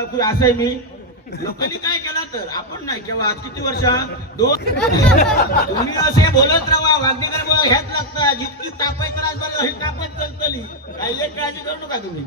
असं आहे मी. लोकांनी काय केला तर आपण नाही केव्हा किती वर्ष? दोन तुम्ही असे बोलत राहा. वागणेकर बोला घ्यायच लागतं. जितकी तापायत राजवारी तापत चालतली काही एक काळजी करू नका तुम्ही.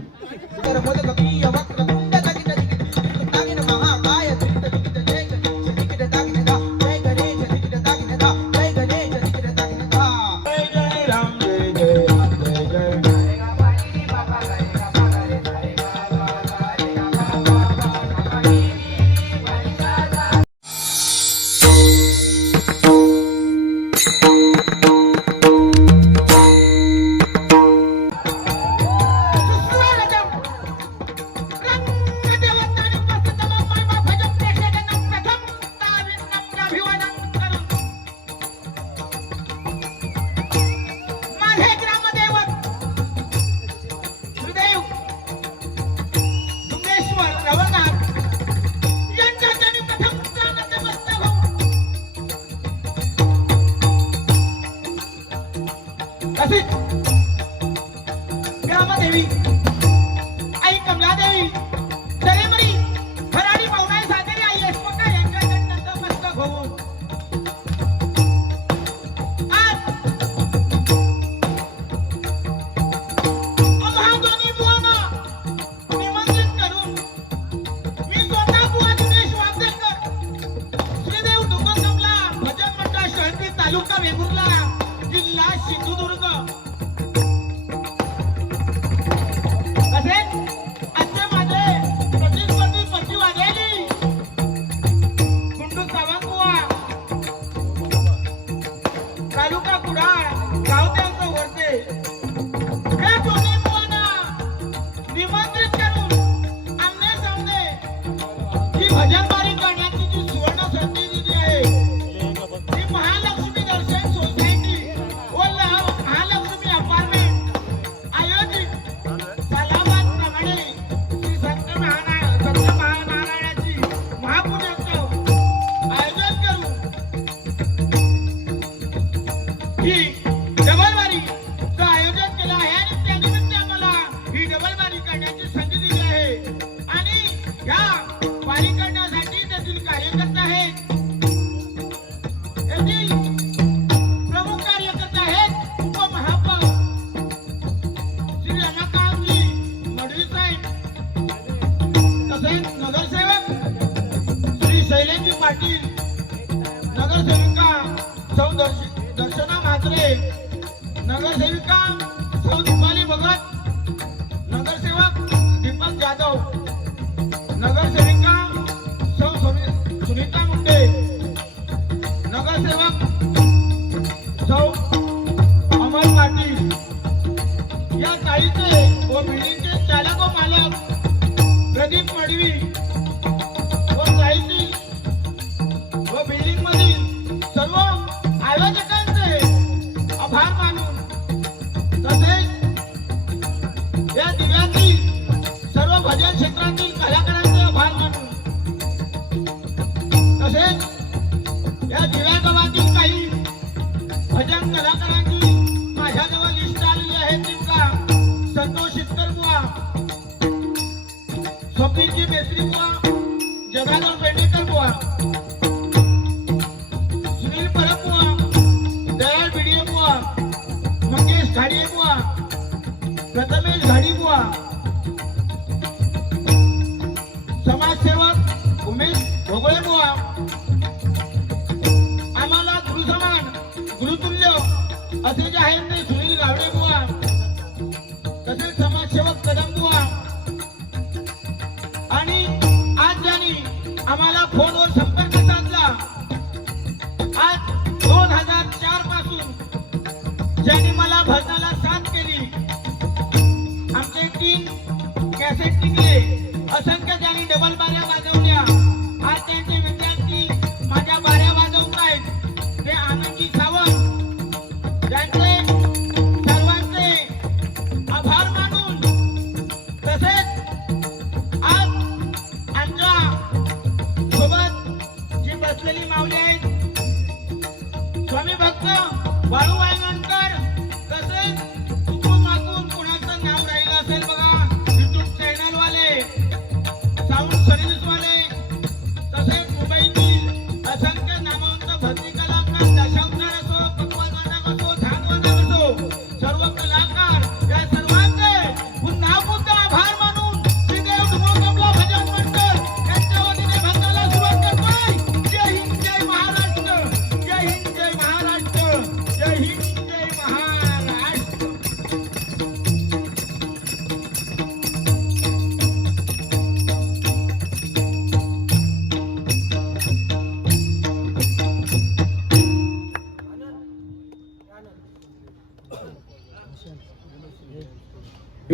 नगरसेविका सौ दिपाली भगत नगरसेवक दीपक जाधव नगरसेविका सौ सुनीता मुंडे नगरसेवक सौ अमर पाटील. या साईचे व बिल्डिंगचे चालक व मालक प्रदीप मडवी स्वप्नीची बेसरी मुळा जगाला पेंडे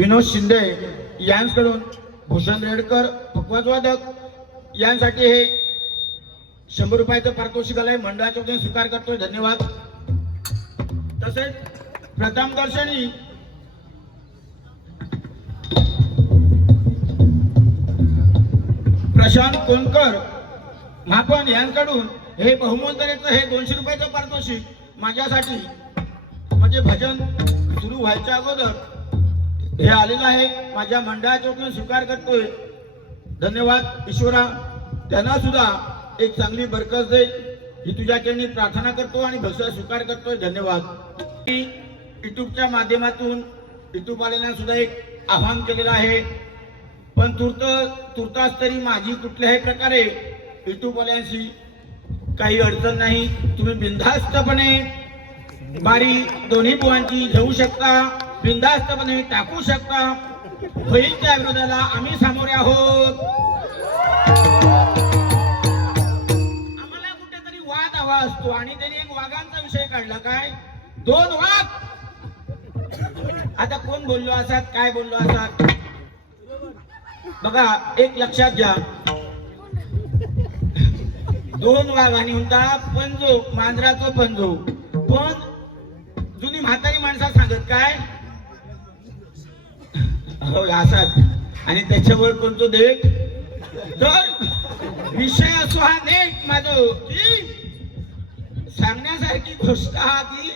विनोद शिंदे यांकडून भूषण रेडकर पक्वाजवादक यांसाठी हे शंभर रुपयाचं पारितोषिक आलंय. मंडळाच्या वतीने स्वीकार करतोय. धन्यवाद. तसेच प्रथम दर्शनी प्रशांत कोणकर मापन यांकडून हे बहुमोलतरेचं हे दोनशे रुपयाचं पारितोषिक माझ्यासाठी म्हणजे भजन सुरू व्हायच्या अगोदर हे आलेलं आहे. माझ्या मंडळाच्या वतीने स्वीकार करतोय. धन्यवाद ईश्वरा. त्यांना सुद्धा एक चांगली बरकत दे. ही तुझ्याकडे प्रार्थना करतो आणि भक्ष्य स्वीकार करतोय. धन्यवाद. मी युट्यूबच्या माध्यमातून युट्यूबवाल्यांना सुद्धा एक आव्हान केलेलं आहे. पण तुर्त तुर्तास तरी माझी कुठल्याही प्रकारे युट्यूबवाल्यांशी काही अडचण नाही. तुम्ही बिनधास्तपणे बारी दोन्ही बुवांची घेऊ शकता. बिंदास्तपणे टाकू शकता. होईल त्या विरोधाला आम्ही सामोरे आहोत. आम्हाला कुठेतरी वाद हवा असतो आणि त्यांनी एक वाघांचा विषय काढला काय? दोन वाघ! आता कोण बोललो असात? काय बोललो असात? बघा एक लक्षात घ्या. दोन वाघ आणि म्हणता पंजो मांजराचं पंजो पण जुनी म्हातारी माणसा सांगत काय? असाच आणि त्याच्यावर कोणतो देख? तर विषय असो हा देख माझं. की सांगण्यासारखी गोष्ट हा की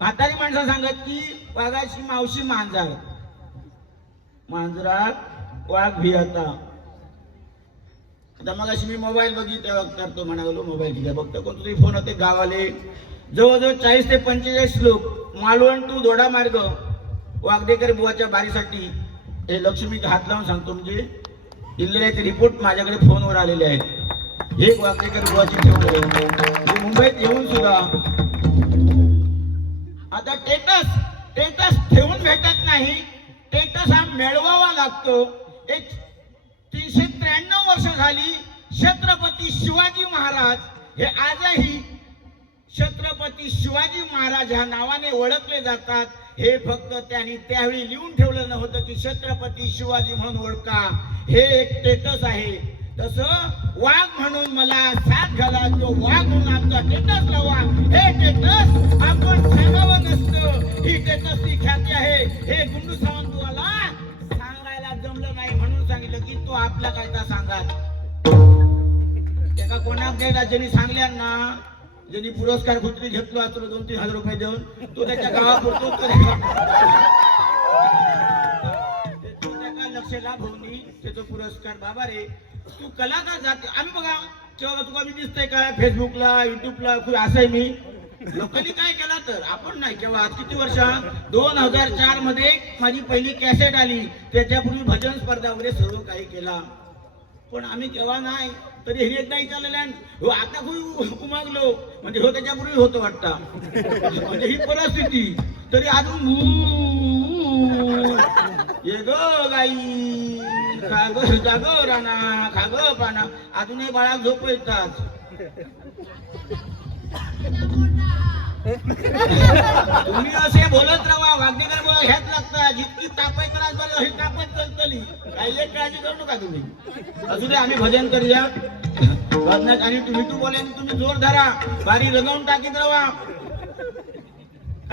म्हातारी माणसं सांगत की वाघाची मावशी मांजर. मांजरात वाघ भी आता आता मग अशी मी मोबाईल बघित करतो म्हणालो मोबाईल घ्या बघतो कोणतो तरी फोन होते गावाले. जवळजवळ चाळीस ते पंचेचाळीस लोक मालवण टू दोडा मार्ग वागदेकर बुवाच्या बारीसाठी हे लक्ष्मी हात लावून सांगतो म्हणजे दिलेले ते रिपोर्ट माझ्याकडे फोनवर आलेले आहेत. एक वागदेकर बुवाची ठेवले मुंबईत येऊन सुद्धा आता टेटस टेटस ठेवून भेटत नाही. टेटस हा मिळवावा लागतो. एक तीनशे त्र्याण्णव वर्ष झाली छत्रपती शिवाजी महाराज हे आजही छत्रपती शिवाजी महाराज ह्या नावाने ओळखले जातात. हे फक्त त्यांनी त्यावेळी लिहून ठेवलं नव्हतं की छत्रपती शिवाजी म्हणून ओळखा. हे एक स्टेटस आहे. तस वाघ म्हणून मला साथ घाला. तो वाघ म्हणून आमचा टेटस लावा. हे टेटस आपण सांगावं नसतं. ही टेटसची ख्याती आहे. हे गुंडू सावंतवाला सांगायला जमलं नाही म्हणून सांगितलं की तो आपला कायदा सांगा एका कोणाक द्यायला ज्यांनी सांगल्यांना ज्यांनी पुरस्कार कुठली घेतलो असतो दोन तीन हजार रुपये देऊन तो त्याच्या गावापुरतो तो लक्ष तो त्याचा त्याचा पुरस्कार बाबा रे. तू कलाकार जाते आम्ही बघा. तेव्हा तुला मी दिसतंय काय फेसबुकला युट्यूबला खूप असं मी. लोकांनी काय केला तर? आपण नाही. केव्हा? आज किती वर्ष? दोन हजार चारमध्ये माझी पहिली कॅसेट आली. त्याच्यापूर्वी भजन स्पर्धा वगैरे सर्व काही केला. पण आम्ही केव्हा नाही. तरी हे नाही चाललेलं हो आता हुकू उमागलो म्हणजे हो त्याच्यापूर्वी होतं वाटतं. म्हणजे ही परिस्थिती. तरी अजून ये ग गाई. खाग ग जाग राणा. खाग पाना. अजूनही बाळा झोप येतात तुम्ही असे बोलत राहा वागणेकर बोला ह्याच लागता. जितकी तापाय करा बरं ही तापत चलतली. काही एक काळजी करू नका तुम्ही. असू दे आम्ही भजन करूया. भजनात आणि तुम्ही तू बोले तुम्ही जोर धरा. बारी रंगवून टाकीत राहा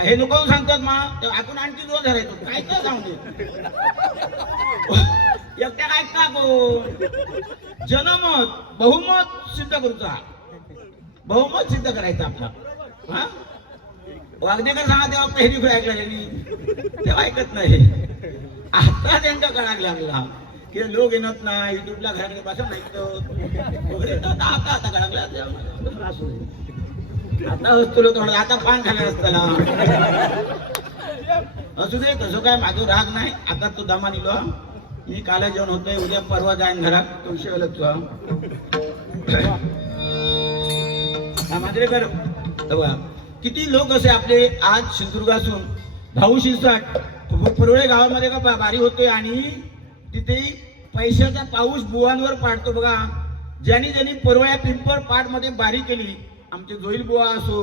हे नको सांगतात मा. आपण आणखी जोर धरायचो. काय काय सांगू एकट्या काय का कोण जनमत बहुमत सिद्ध करूचा. बहुमत सिद्ध करायचं आपला. हा? वागणेकर सांगा तेव्हा पहिली फ्लॅग लागली तेव्हा ऐकत नाही. आता त्यांचा कळायला लागला. की लोक येणत नाही युट्यूबला घराकडे बसा नाही तर आता आता आता कळागला आता असतो थोडं आता पान खाल्लं असताना असू दे कसं काय माझं राग नाही. आता तो दमा निलो. हा. मी काला जेवण होतोय उद्या परवा जाईन घरात. तो वेळ वेळेला तू हा. मांजरेकर बघा किती लोक असे आपले आज सिंधुदुर्गासून भाऊ शिरसाट परवळे गावामध्ये का बारी होतोय आणि तिथे पैशाचा पाऊस बुवांवर पाडतो बघा. ज्यांनी ज्यांनी परवळ्या पिंपळ पाटमध्ये बारी केली आमचे जोईल बुवा असो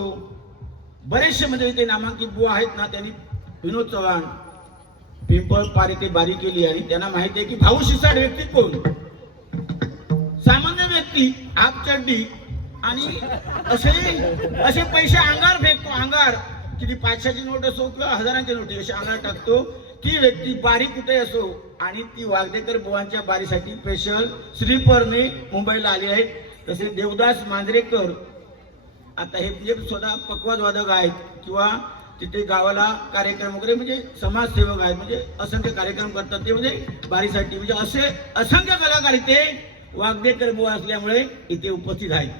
बरेचसे म्हणजे ते नामांकित बुवा आहेत ना त्यांनी विनोद चव्हाण पिंपळ पार इथे बारी केली आणि त्यांना माहिती आहे की भाऊ शिसाड व्यक्ती कोण सामान्य व्यक्ती आप चड्डी आणि असे असे पैसे अंगार फेकतो अंगार किती पाचशेची नोट असो किंवा हजारांची नोट अशी अंगार टाकतो. ती व्यक्ती बारी कुठे असो आणि ती वागदेकर बुवांच्या बारीसाठी स्पेशल स्लीपरने मुंबईला आली आहे. तसे देवदास मांजरेकर आता हे म्हणजे स्वतः पक्वाद वादक आहेत किंवा तिथे गावाला कार्यक्रम वगैरे म्हणजे समाजसेवक आहेत म्हणजे असंख्य कार्यक्रम करतात ते म्हणजे बारीसाठी म्हणजे असे असंख्य कलाकार इथे वागदेकर बुवा असल्यामुळे इथे उपस्थित आहेत.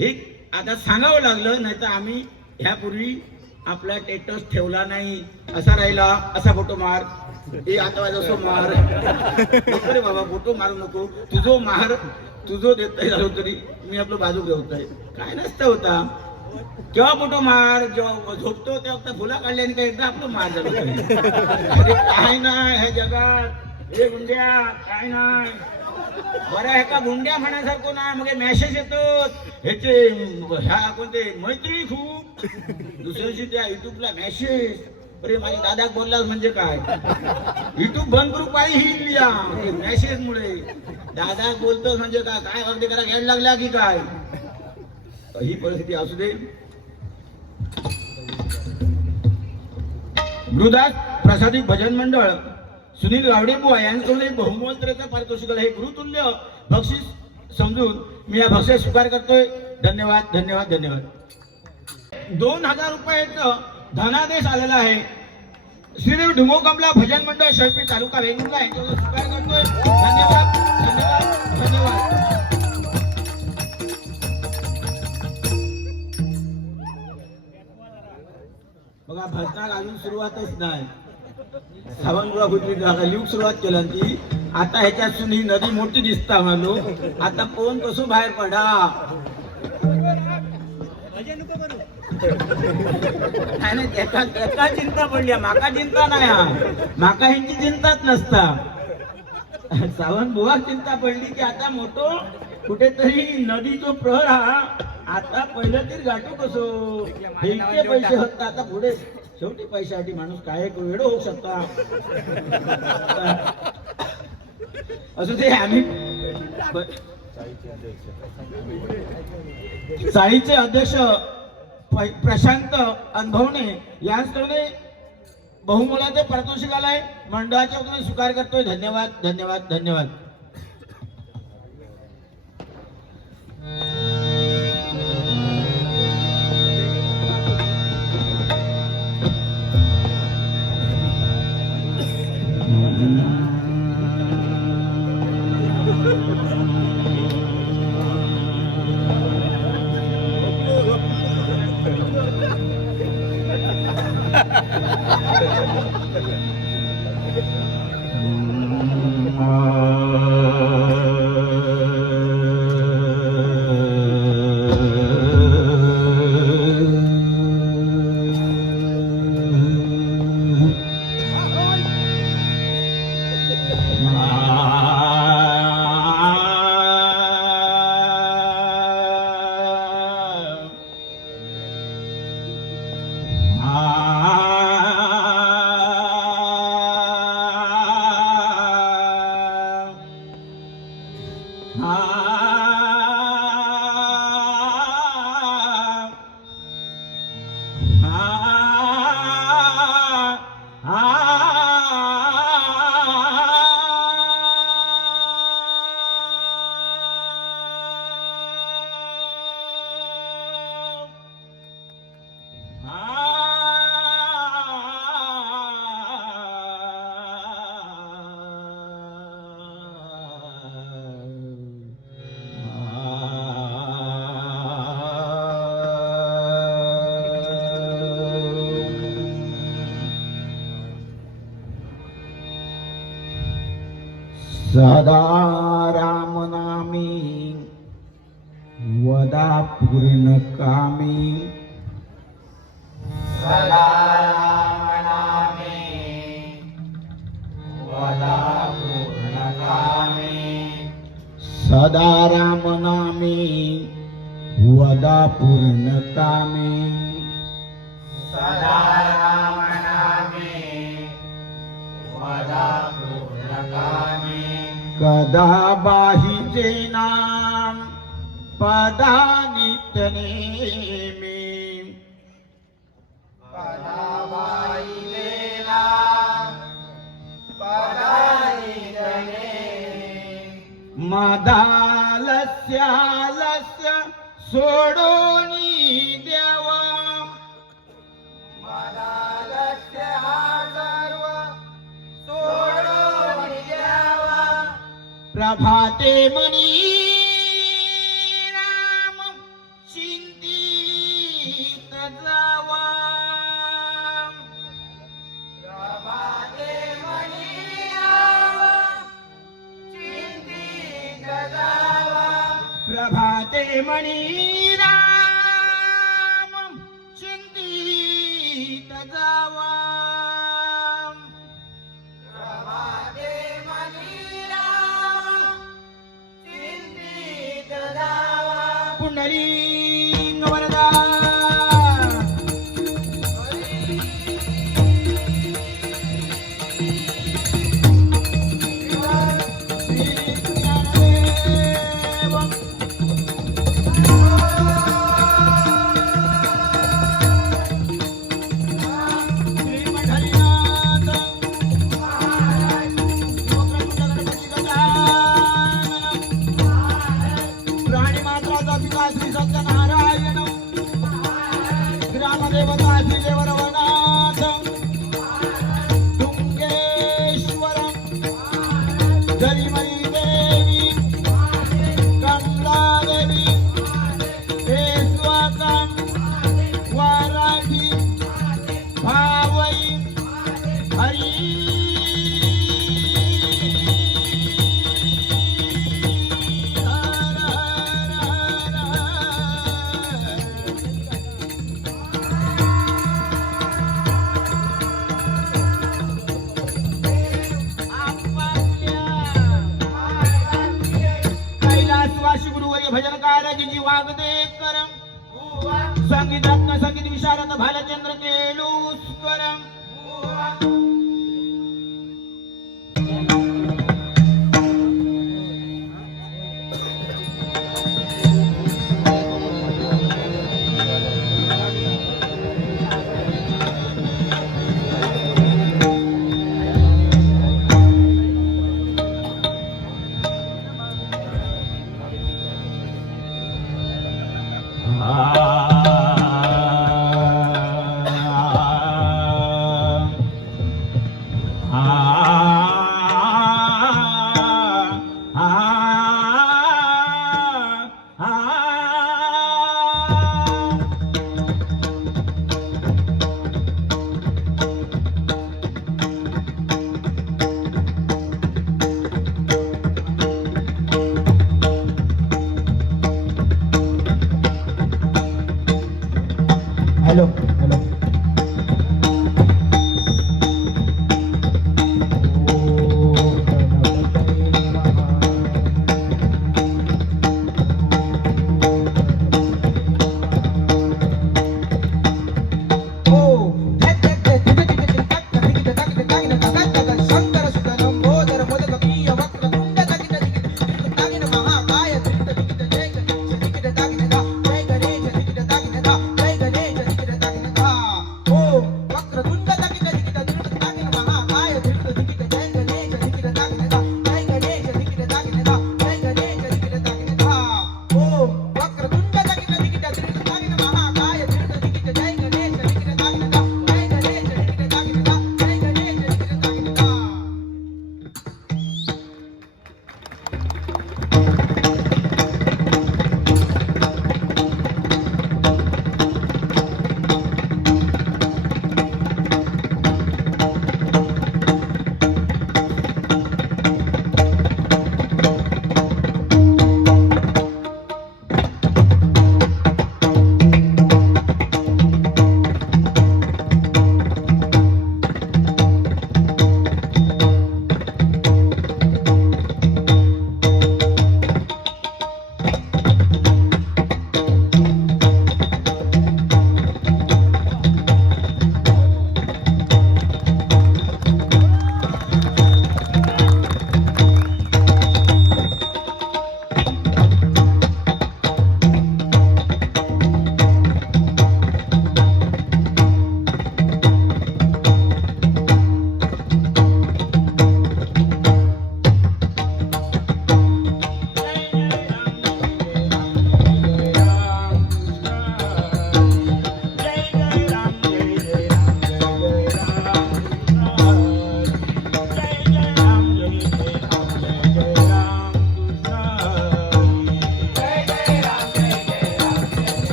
हे आता सांगावं लागलं नाही तर आम्ही ह्यापूर्वी आपला टेटस ठेवला नाही. असा राहिला असा फोटो मार. हे आता असो मार. रे बाबा फोटो मारू नको. तुझो मार तुझो देत झालो तरी मी आपलं बाजू ठेवतोय काय नसतं होता केव्हा फोटो मार जेव्हा झोपतो तेव्हा फुला काढल्याने आणि काय एकदा आपलं मार झालं अरे काय नाही ह्या जगात. हे गुंड्या काय नाही. बरं हे का? गुंड्या म्हणण्यासारखं ना मग मॅसेज येतो ह्याचे ह्या कोणते मैत्री खूप. दुसऱ्याशी त्या युट्यूबला मॅसेज अरे माझ्या दादा बोलला म्हणजे काय? युट्यूब बंद करू पाहिजे ही इंडिया मॅसेज मुळे. दादा बोलतो म्हणजे काय? काय अगदी करा घ्यायला लागला की काय? ही परिस्थिती असू दे. मृदास प्रसादिक भजन मंडळ. सुनील गावडेबुवा यांच्याकडून एक बहुमूल्यतेचं पारितोषिक हे गुरुतुल्य बक्षीस समजून मी या बक्षीस स्वीकार करतोय. धन्यवाद धन्यवाद धन्यवाद. दोन हजार रुपयाचं धनादेश आलेला आहे. श्रीदेव ढुंगो कमला भजन मंडळ शेळपी तालुका वेंगुर्ला यांच्याकडून स्वीकार करतोय. धन्यवाद धन्यवाद धन्यवाद. बघा भजनाला अजून सुरुवातच नाही. सावंतपुरा भुजबळ लिहूक सुरुवात केली ती आता ह्याच्यातून ही नदी मोठी दिसता म्हणलो आता कोण कसो बाहेर पडा? चिंता पडली. माका चिंता नाही हा. माका ह्यांची चिंताच नसता. सावंत बुवा चिंता पडली की आता मोठो कुठेतरी नदीचो प्रहर हा. आता पहिलं तरी गाठू कसो? हे पैसे होता आता पुढे शेवटी पैशासाठी माणूस काय वेळ होऊ शकता. असू दे आम्ही साईचे चाळीचे अध्यक्ष प्रशांत अनुभवणे यांकडे बहुमोलाचे पारितोषिक आलाय. मंडळाच्या वतीने स्वीकार करतोय. धन्यवाद धन्यवाद धन्यवाद. Ah. सदा रामनामि। वदा पुर्णकामि। सदामि वदा पूर्णकामी। सदा रामनामि। वदा पूर्णकामी। सदा कदा चेनां पदा नित्यनेमेला पदायने मदालस्य आलस्य सोडो प्रभाते मनी राम चिंतित जावा प्रभाते मनी राम भजनकार जी वागदे करम. संगीत संगीत विशारद भालचंद्र केलूस करम.